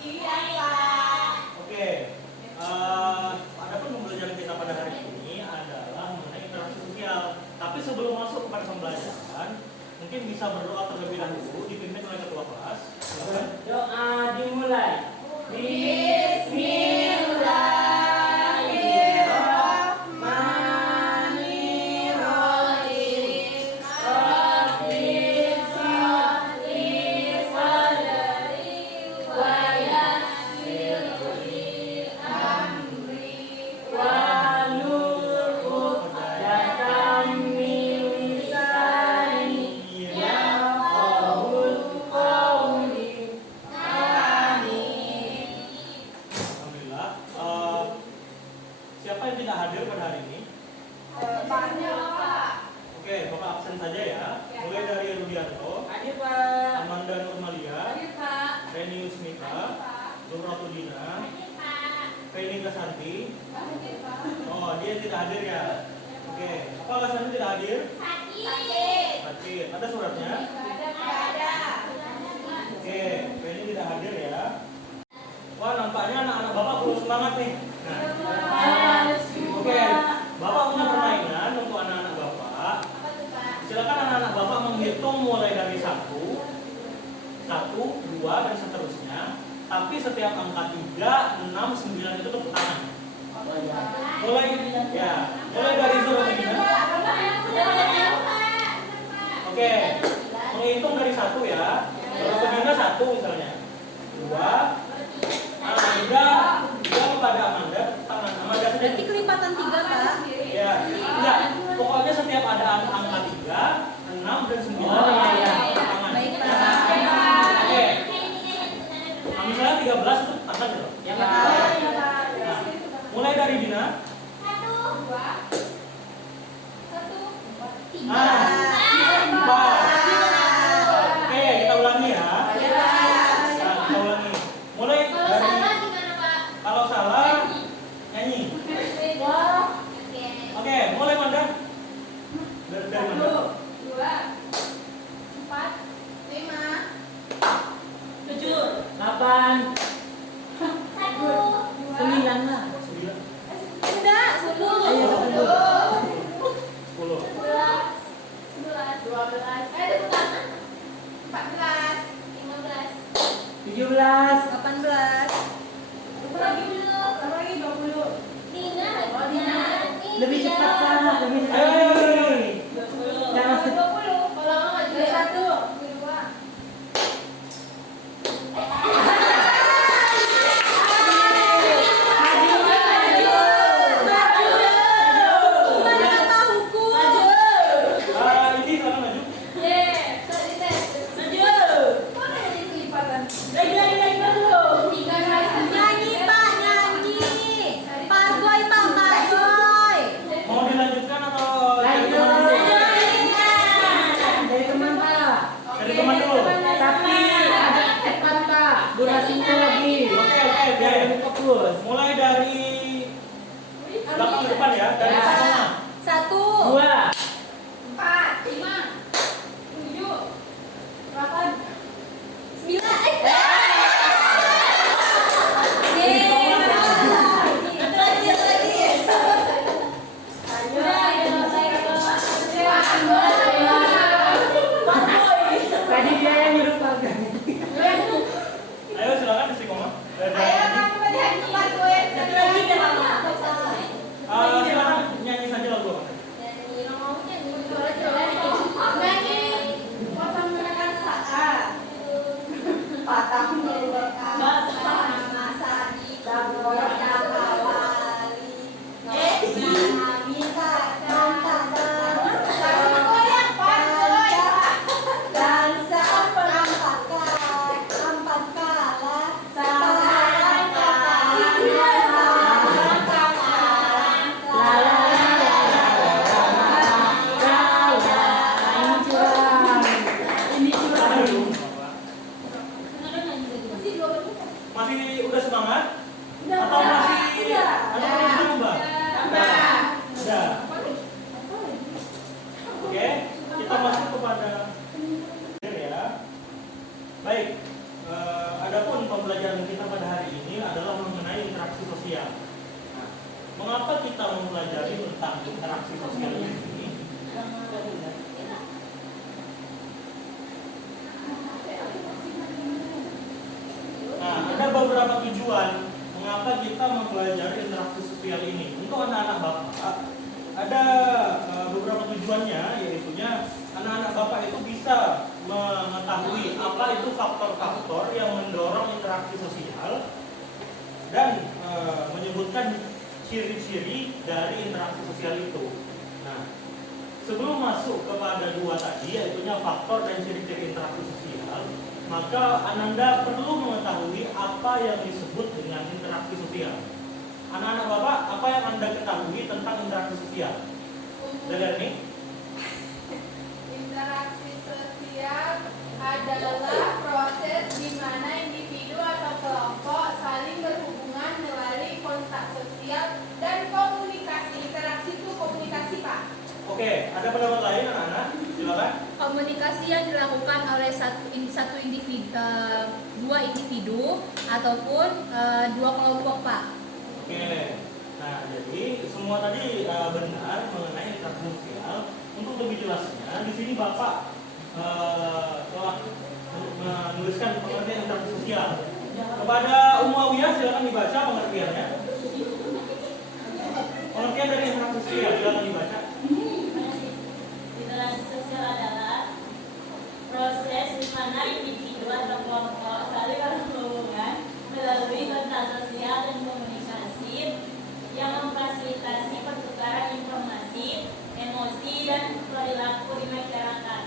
Iya, Pak. Oke. Adapun pembelajaran kita pada hari ini adalah mengenai interaksi sosial. Tapi sebelum masuk kepada pembelajaran, mungkin bisa berdoa terlebih dahulu dipimpin oleh ketua kelas. Silakan. Doa dimulai. Alhamdulillah. Siapa yang tidak hadir pada hari ini? Oke, Bapak absen saja ya. Mulai dari Rudianto, Hadir, Pak. Amanda Nurmalia, Reni Yusmita, Zumratudina, Feni Kasanti. Oh, dia tidak hadir ya. Oke, apa alasannya tidak hadir? Sakit. Ada suratnya? Oke, Feni tidak hadir ya. Wah, nampaknya anak-anak Bapak belum semangat nih. Nah, oke, Bapak punya permainan untuk anak-anak Bapak. Silakan anak-anak Bapak menghitung mulai dari 1, 2, dan seterusnya. Tapi setiap angka 3, 6, 9 itu tepuk tangan. Mulai dari Zurafina. Oke, menghitung dari 1 ya. Zurafina 1 misalnya. 2, Amanda, 3 kepada Amanda, tangan Amanda Berarti sendiri. kelipatan 3, Pak. Ya, enggak. Pokoknya setiap ada angka 3, 6, dan 9 iya. tangan. Baik, Pak. Oke. Nah, misalnya 13 itu tangan loh. Ya, Pak. Nah, mulai dari Dina. Nah, 4. Oke, kita ulangi ya. Nah, kita ulangi. Mulai dari kalau salah nyanyi. Oke, mulai Manda. Dari Manda. 8, 9 lah. 9, Enggak, 10. Ayo, 10. 17, 18. lebih cepat, Pak. Lebih cepat. Hei. Jangan Berapa hukum? Ini silakan maju. Nyanyi, Pak, nyanyi. Pargoy, Pak, pargoy. Mau dilanjutkan atau dari Lanjut. teman dulu? Dari teman, Pak. Dari teman dulu. Tapi ada cepat, Pak. Durasinya lagi. Oke. Biar lebih fokus. Mulai dari belakang ke depan ya, dari Ya. pertama. 1, 2, 9. tadi dia yang nyuruh, Pak. Ayo silakan istiqomah. Silakan nyanyi saja lagu apa? Patang masa di Masih udah semangat? Atau masih ada perlu nambah? Udah. Oke, kita masuk kepada ya. Baik. Ada adapun pembelajaran kita pada hari ini adalah mengenai interaksi sosial. Nah, mengapa kita mempelajari tentang interaksi sosial ini? Nah, ada beberapa tujuan mengapa kita mempelajari interaksi sosial ini. Untuk anak-anak Bapak, ada beberapa tujuannya, yaitunya anak-anak Bapak itu bisa mengetahui apa itu faktor-faktor yang mendorong interaksi sosial dan menyebutkan ciri-ciri dari interaksi sosial itu. Nah, sebelum masuk kepada dua tadi, yaitunya faktor dan ciri-ciri interaksi sosial, maka Ananda perlu mengetahui apa yang disebut dengan interaksi sosial. Anak-anak Bapak, apa yang Anda ketahui tentang interaksi sosial? Dengar nih. Interaksi sosial adalah proses di mana individu atau kelompok saling berhubungan melalui kontak sosial dan komunikasi. Interaksi itu komunikasi, Pak. Oke, ada pendapat lain anak-anak? Silakan. Komunikasi yang dilakukan oleh satu individu, dua individu ataupun dua kelompok, Pak. Oke. Nah, jadi semua tadi benar mengenai interaksi sosial. Untuk lebih jelasnya, di sini Bapak telah menuliskan pengertian interaksi sosial. Kepada Umayyah silakan dibaca pengertiannya. Pengertian dari interaksi sosial silakan dibaca. Interaksi sosial adalah proses di mana individu atau kelompok saling berhubungan melalui kontak sosial dan komunikasi yang memfasilitasi pertukaran informasi, emosi, dan perilaku di masyarakat.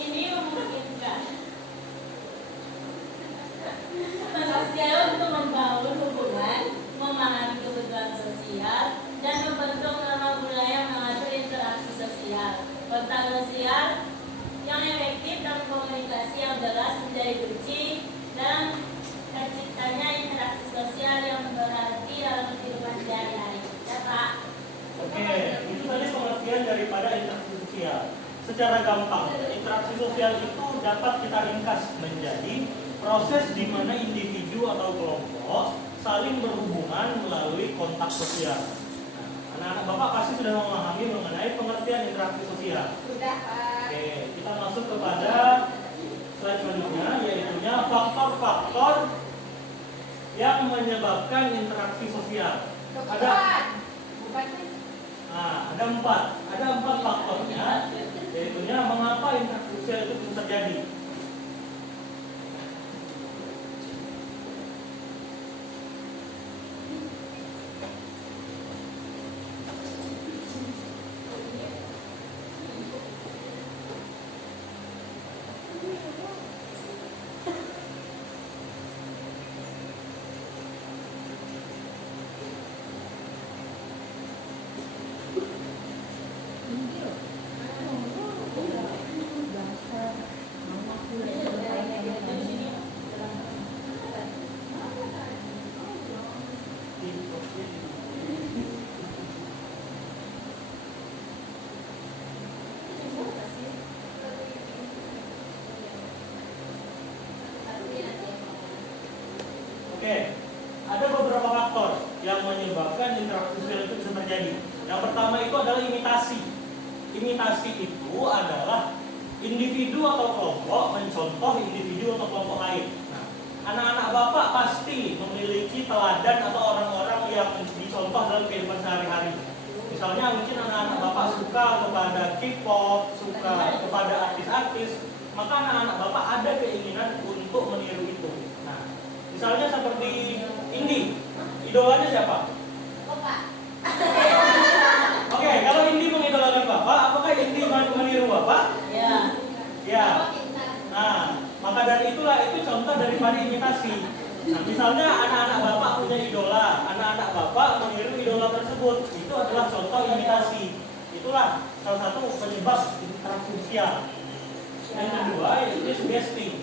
Ini memungkinkan sosial untuk membangun hubungan, memahami kebutuhan sosial, dan membentuk norma budaya mengatur interaksi sosial. Kontak sosial yang efektif dan komunikasi yang jelas menjadi kunci dan terciptanya interaksi sosial yang berarti dalam kehidupan sehari-hari. Ya, Pak. Oke, itu tadi pengertian daripada interaksi sosial. Secara gampang, interaksi sosial itu dapat kita ringkas menjadi proses di mana individu atau kelompok saling berhubungan melalui kontak sosial. Nah, anak-anak Bapak pasti sudah memahami mengenai pengertian interaksi sosial. Sudah, Pak. Oke, kita masuk kepada slide selanjutnya, yaitunya faktor-faktor yang menyebabkan interaksi sosial. Ada, Bukan. ada empat faktornya, yaitunya mengapa interaksi sosial itu bisa terjadi. Oke, ada beberapa faktor yang menyebabkan interaksi sosial itu bisa terjadi. Yang pertama itu adalah imitasi. Imitasi itu adalah individu atau kelompok mencontoh individu atau kelompok lain. Nah, anak-anak Bapak pasti memiliki teladan atau orang-orang yang dicontoh dalam kehidupan sehari-hari. Misalnya mungkin anak-anak Bapak suka kepada K-pop, suka kepada artis-artis, maka anak-anak Bapak ada keinginan untuk meniru itu. Nah, misalnya seperti Indi, idolanya siapa? Bapak. Oke, kalau Indi mengidolakan Bapak, apakah Indi meniru Bapak? Ya. Ya. Nah, maka dari itulah itu contoh daripada imitasi. Nah, misalnya anak-anak Bapak punya idola, anak-anak Bapak meniru idola tersebut, itu adalah contoh imitasi. Itulah salah satu penyebab interaksi sosial. Yang kedua yaitu sugesti.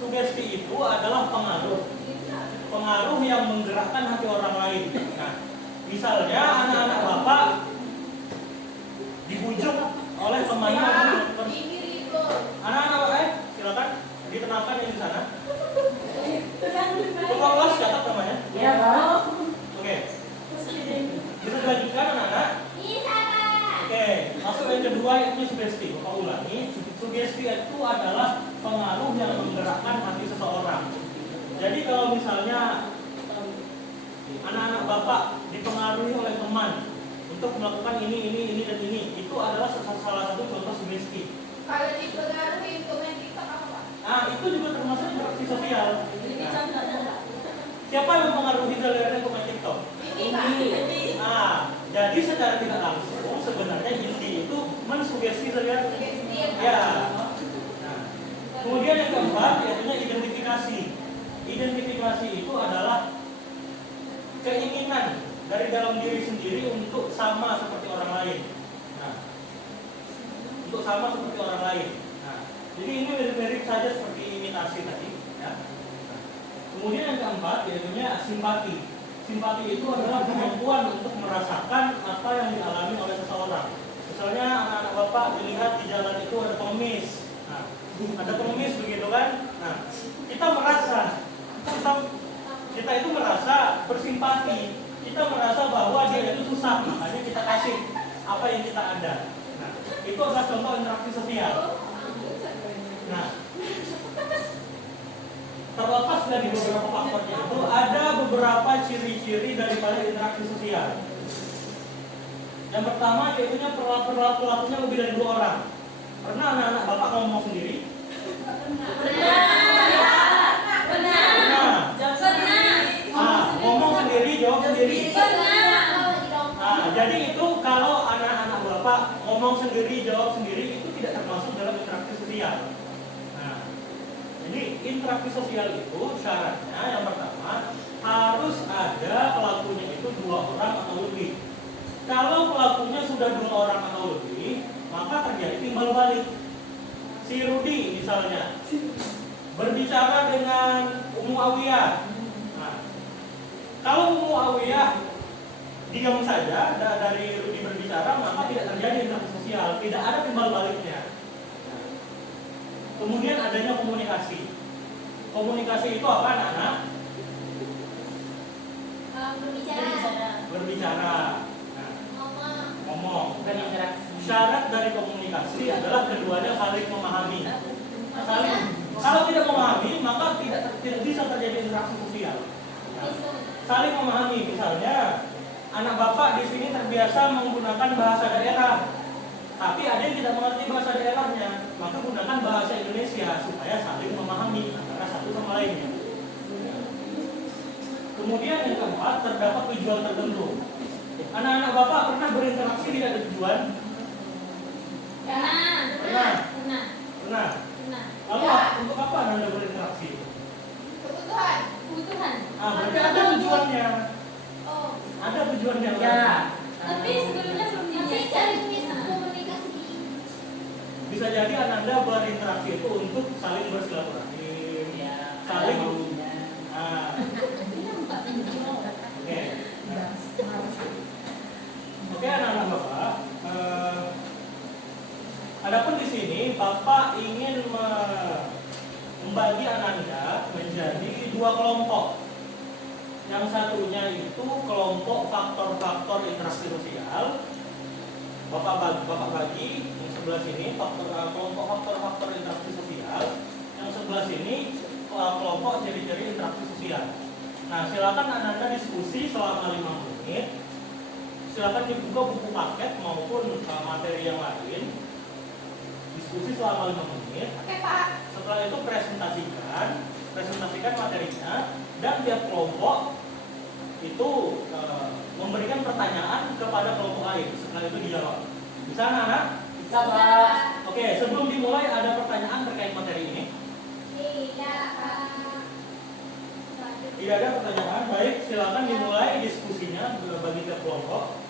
Sugesti itu adalah pengaruh yang menggerakkan hati orang lain. Nah, misalnya anak-anak Bapak dibujuk oleh temannya. Wah, ini ribut. Anak-anak, silakan ditenangkan yang di sana. Tukang kelas catat namanya. Ya, Pak. Oke. Bisa dilanjutkan anak-anak? Bisa, Pak. Oke, masuk yang kedua itu sugesti. Bapak ulangi, sugesti itu adalah pengaruh yang menggerakkan hati seseorang. Jadi kalau misalnya anak-anak Bapak dipengaruhi oleh teman untuk melakukan ini dan ini, itu adalah salah satu contoh sugesti. Kalau dipengaruhi untuk main TikTok apa, Pak? Nah, itu juga termasuk interaksi sosial. Ini Nah, contoh ada nggak? siapa yang mempengaruhi selera untuk main TikTok? Ini, Pak. Nah, jadi secara tidak langsung sebenarnya inti itu mensugesti selera. Sugesti ya, Pak. Ya. Nah, kemudian yang keempat yaitu identifikasi. Identifikasi itu adalah keinginan dari dalam diri sendiri untuk sama seperti orang lain. Nah, untuk sama seperti orang lain. Nah, jadi ini mirip-mirip saja seperti imitasi tadi. Ya. Nah, kemudian yang keempat yaitu simpati. Simpati itu adalah kemampuan untuk merasakan apa yang dialami oleh seseorang. Misalnya anak-anak Bapak dilihat di jalan itu ada pengemis. Nah, ada pengemis begitu kan? Nah, kita merasa kita itu merasa bersimpati. Kita merasa bahwa dia itu susah, makanya kita kasih apa yang kita ada. Nah, itu adalah contoh interaksi sosial. Nah, terlepas dari beberapa faktornya itu ada beberapa ciri-ciri daripada interaksi sosial. Yang pertama yaitu pelakunya lebih dari 2 orang. Pernah anak-anak Bapak ngomong sendiri? Ngomong sendiri, jawab sendiri. Nah, jadi itu kalau anak-anak Bapak ngomong sendiri, jawab sendiri itu tidak termasuk dalam interaksi sosial. Nah, jadi interaksi sosial itu syaratnya yang pertama harus ada pelakunya itu 2 orang atau lebih. Kalau pelakunya sudah 2 orang atau lebih, maka terjadi timbal balik. Si Rudi misalnya berbicara dengan Ummu Awiyah. Nah, kalau Ummu Awiyah diam saja dari Rudi berbicara, maka tidak terjadi interaksi sosial, tidak ada timbal baliknya. Nah, kemudian adanya komunikasi. Komunikasi itu apa, anak-anak? Berbicara. Nah, ngomong. Bukan interaksi. Syarat dari komunikasi adalah keduanya saling memahami. Kalau tidak memahami, maka tidak bisa terjadi interaksi sosial. Nah, saling memahami, misalnya anak Bapak di sini terbiasa menggunakan bahasa daerah, tapi ada yang tidak mengerti bahasa daerahnya, maka gunakan bahasa Indonesia supaya saling memahami antara satu sama lainnya. Kemudian yang keempat, terdapat tujuan tertentu. Anak-anak Bapak pernah berinteraksi tidak ada tujuan? Pernah. Lalu untuk apa Anda berinteraksi? Kebutuhan. Berarti ada tujuannya. Oh. Ada tujuannya. Ya. Tapi sebelumnya komunikasi. Bisa jadi Anda berinteraksi itu untuk saling bersilaturahim, saling Oke, anak-anak Bapak. Adapun di sini Bapak ingin membagi Ananda menjadi 2 kelompok. Yang satunya itu kelompok faktor-faktor interaksi sosial. Bapak bagi yang sebelah sini kelompok faktor-faktor interaksi sosial. Yang sebelah sini kelompok ciri-ciri interaksi sosial. Nah, silakan Ananda diskusi selama 5 menit. Silakan dibuka buku paket maupun materi yang lain. Diskusi selama 5 menit. Oke, Pak. Setelah itu presentasikan materinya, dan tiap kelompok itu memberikan pertanyaan kepada kelompok lain. Setelah itu dijawab. Bisa anak-anak? Bisa, Pak. Oke, sebelum dimulai ada pertanyaan terkait materi ini? Tidak, Pak. Tidak ada pertanyaan. Baik, silakan dimulai diskusinya bagi tiap kelompok.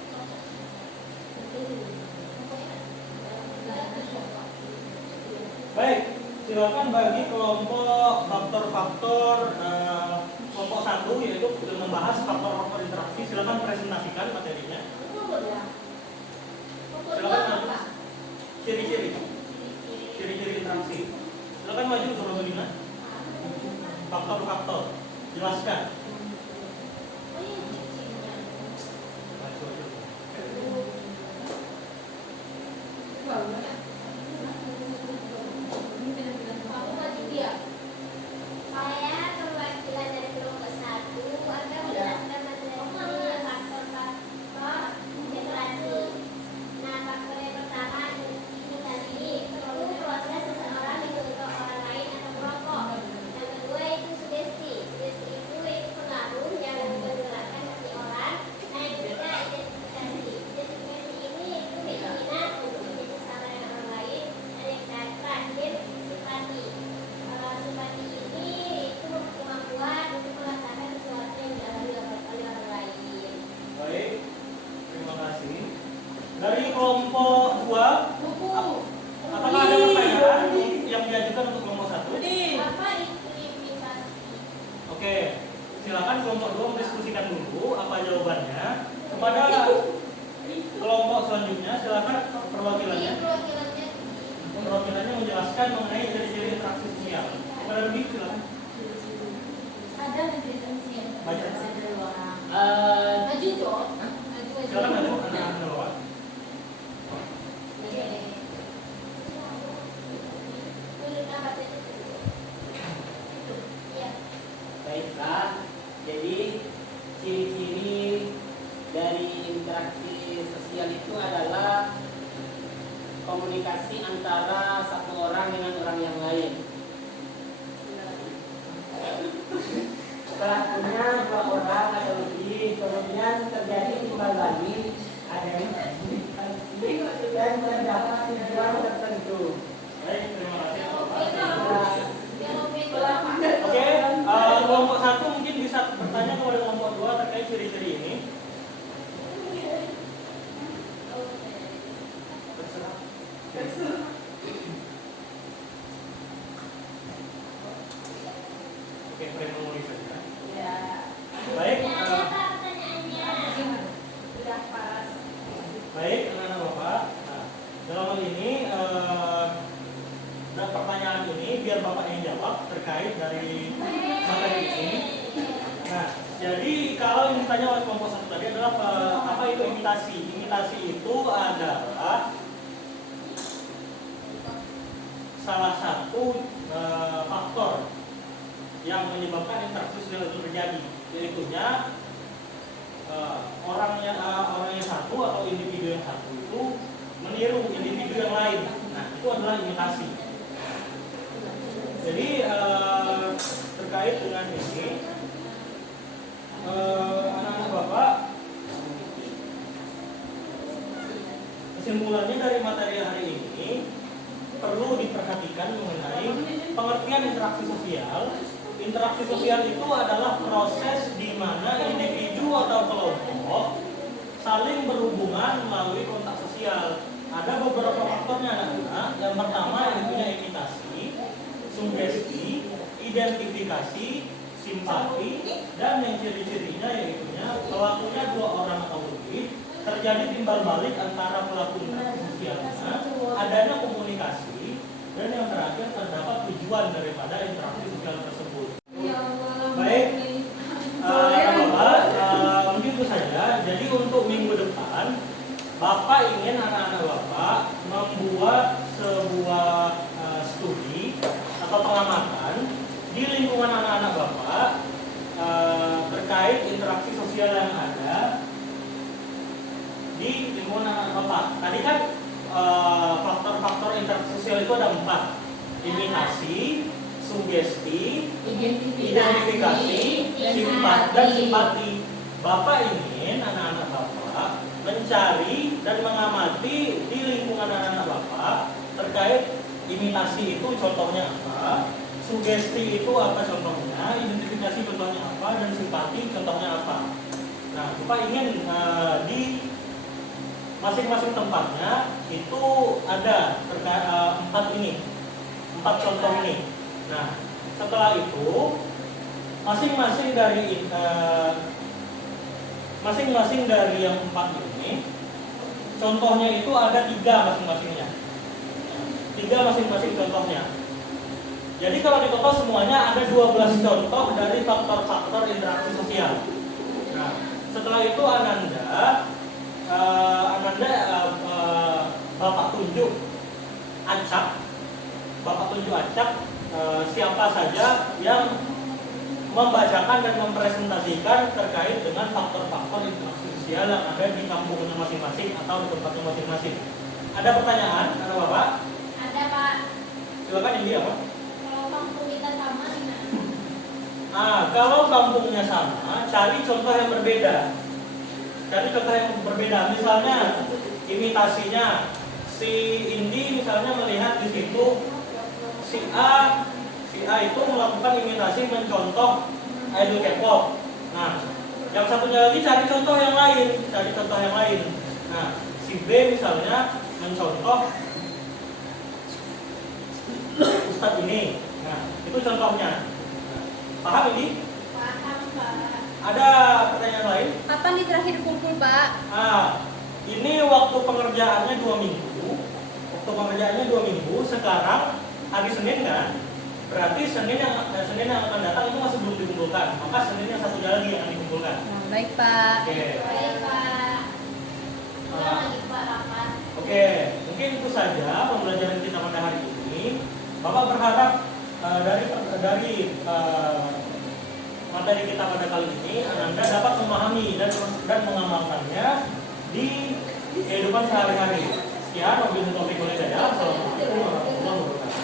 Baik, silakan bagi kelompok faktor-faktor kelompok 1 yaitu membahas faktor-faktor interaksi. Silakan presentasikan materinya. Silakan. Ciri-ciri interaksi. Silakan maju ke nomor 5. Faktor-faktor. Jelaskan. Maju aja. Aku maju dia. Saya perwakilan dari kelompok 1 akan menjelaskan materi faktor-faktor interaksi. Nah, faktor yang pertama ini tadi itu proses seseorang membentuk orang lain atau kelompok. Yang kedua itu sugesti. Sugesti itu pengaruh yang menggerakkan hati orang. Nah, yang ketiga identifikasi. Identifikasi ini itu keinginan untuk menjadi sama dengan orang lain. Dan yang terakhir simpati. Simpati ini itu kemampuan untuk merasakan sesuatu yang dialami oleh orang lain. Baik. Terima kasih. Dari kelompok 2, apakah ada pertanyaan yang diajukan untuk kelompok 1? Apa itu limitasi? Oke. Silakan kelompok 2 mendiskusikan dulu apa jawabannya. Kepada kelompok selanjutnya silakan perwakilannya. Perwakilannya menjelaskan mengenai ciri-ciri interaksi sosial. Kepada lebih silakan. Ada interaksi. Baca. Maju, Cok. Maju aja. Silakan maju anak-anak bawah. Baiklah, jadi ciri-ciri dari interaksi sosial itu adalah komunikasi antara satu orang dengan orang yang lain. Pelakunya 2 orang atau lebih, kemudian terjadi timbal balik, ada yang komunikasi dan terdapat tujuan tertentu. Baik, terima kasih. Nah, Oke, kelompok 1 mungkin bisa bertanya kepada kelompok 2 terkait ciri-ciri ini. Terserah. Oke, memori saja. Baik, baik anak-anak Bapak. Nah, dalam hal ini pertanyaan ini biar Bapak yang jawab terkait dari materi ini. Nah, jadi kalau yang ditanya oleh kelompok 1 tadi adalah apa itu imitasi? Imitasi itu adalah salah satu faktor yang menyebabkan interaksi sosial itu terjadi, yaitunya orang yang satu atau individu yang satu itu meniru individu yang lain. Nah, itu adalah imitasi. Jadi terkait dengan ini, anak-anak Bapak, kesimpulannya dari materi hari ini perlu diperhatikan mengenai pengertian interaksi sosial. Interaksi sosial itu adalah proses di mana individu atau kelompok saling berhubungan melalui kontak sosial. Ada beberapa faktornya anak-anak. Yang pertama yaitu imitasi, sugesti, identifikasi, simpati, dan yang ciri-cirinya yaitu pelakunya 2 orang atau lebih, terjadi timbal balik antara pelaku interaksi sosialnya, adanya komunikasi, dan yang terakhir terdapat tujuan daripada interaksi sosial tersebut. Baik, Bapak, mungkin itu saja. Jadi untuk minggu depan, Bapak ingin anak-anak Bapak membuat sebuah studi atau pengamatan di lingkungan anak-anak Bapak terkait interaksi sosial yang ada di lingkungan anak-anak Bapak. Tadi kan faktor-faktor interaksi sosial itu ada 4: imitasi, sugesti, identifikasi, dan simpati. Bapak ingin anak-anak Bapak mencari dan mengamati di lingkungan anak-anak Bapak terkait imitasi itu contohnya apa, sugesti itu apa contohnya, identifikasi contohnya apa, dan simpati contohnya apa. Nah, Bapak ingin di masing-masing tempatnya itu ada 4 contoh ini. Nah, setelah itu masing-masing dari yang 4 ini, contohnya itu ada 3 masing-masingnya. 3 masing-masing contohnya. Jadi kalau di total semuanya ada 12 contoh dari faktor-faktor interaksi sosial. Nah, setelah itu Ananda Bapak tunjuk acak siapa saja yang membacakan dan mempresentasikan terkait dengan faktor-faktor interaksi sosial yang ada di kampungnya masing-masing atau di tempatnya masing-masing. Ada pertanyaan, ada Bapak? Ada Pak. Silakan yang dia, Pak. Kalau kampung kita sama gimana? Nah, kalau kampungnya sama, cari contoh yang berbeda. Cari contoh yang berbeda. Misalnya imitasinya, si Indi misalnya melihat di situ si A itu melakukan imitasi mencontoh idol K-pop. Nah, yang satunya lagi cari contoh yang lain, Nah, si B misalnya mencontoh Ustadz ini. Nah, itu contohnya. Nah, paham ini? Paham Pak. Ada pertanyaan lain? Kapan di terakhir kumpul, Pak? Ini waktu pengerjaannya 2 minggu. Sekarang hari Senin kan? Berarti Senin yang akan datang itu masih belum dikumpulkan. Maka Senin yang satunya lagi yang dikumpulkan. Nah, baik, Pak. Oke. Baik Pak. Ulang lagi Pak rapat. Oke, mungkin itu saja pembelajaran kita pada hari ini. Bapak berharap dari materi kita pada kali ini Anda dapat memahami dan mengamalkannya di kehidupan sehari-hari. Sekian, wabillahi taufiq wal hidayah. Assalamualaikum warahmatullahi wabarakatuh.